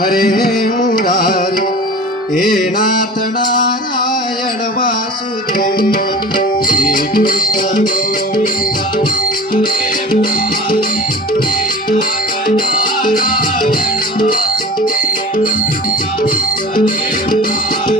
Hare Murari hey Nath Narayan Vasudev Hare Krishna, Hare Krishna, Hare Hare.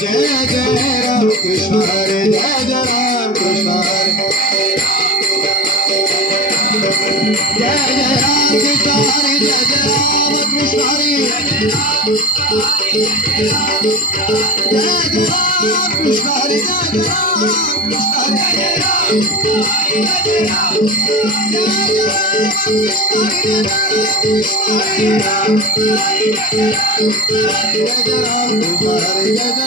Jai Jai Ram Krishna Hare Hare